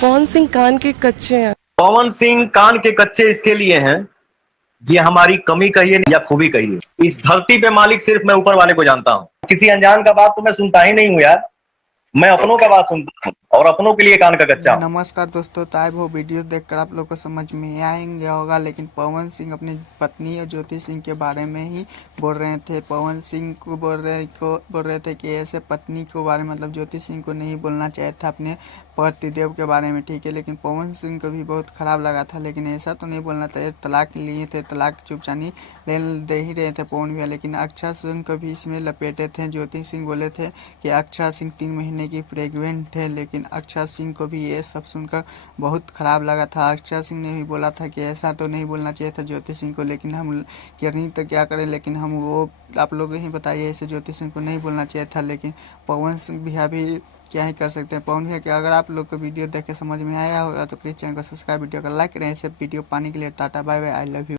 पवन सिंह कान के कच्चे हैं। पवन सिंह कान के कच्चे इसके लिए हैं, ये हमारी कमी कहिए या खूबी कहिए, इस धरती पे मालिक सिर्फ मैं ऊपर वाले को जानता हूं। किसी अनजान का बात तो मैं सुनता ही नहीं हूं यार, मैं अपनों का बात सुनता हूं और अपनों के लिए कान का कच्चा हूं। नमस्कार दोस्तों, तो आई वो वीडियो देखकर आप लोग को समझ में आएंगे होगा, लेकिन पवन सिंह अपनी पत्नी और ज्योति सिंह के बारे में ही बोल रहे थे। पवन सिंह को बोल रहे थे कि ऐसे पत्नी के बारे में, मतलब ज्योति सिंह को नहीं बोलना चाहिए था अपने पतिदेव के बारे में, ठीक है। लेकिन पवन सिंह को भी बहुत ख़राब लगा था, लेकिन ऐसा तो नहीं बोलना चाहिए। तलाक लिए थे, तलाक चुपचानी ले दे ही रहे थे पवन भैया, लेकिन अक्षरा सिंह को भी इसमें लपेटे थे। ज्योति सिंह बोले थे कि अक्षरा सिंह 3 महीने की प्रेग्नेंट है, लेकिन अक्षरा सिंह को भी ये सब सुनकर बहुत ख़राब लगा था। अक्षरा सिंह ने भी बोला था कि ऐसा तो नहीं बोलना चाहिए था ज्योति सिंह को, लेकिन हम करनी तो क्या करें, लेकिन हम वो आप लोग ही बताइए, ऐसे ज्योति सिंह को नहीं बोलना चाहिए था। लेकिन पवन सिंह भैया भी क्या ही कर सकते हैं। पवन भैया कि अगर आप लोग को वीडियो देख के समझ में आया होगा तो प्लीज़ चैनल को सब्सक्राइब, वीडियो को लाइक करें। ऐसे वीडियो पाने के लिए tata bye bye, I love you.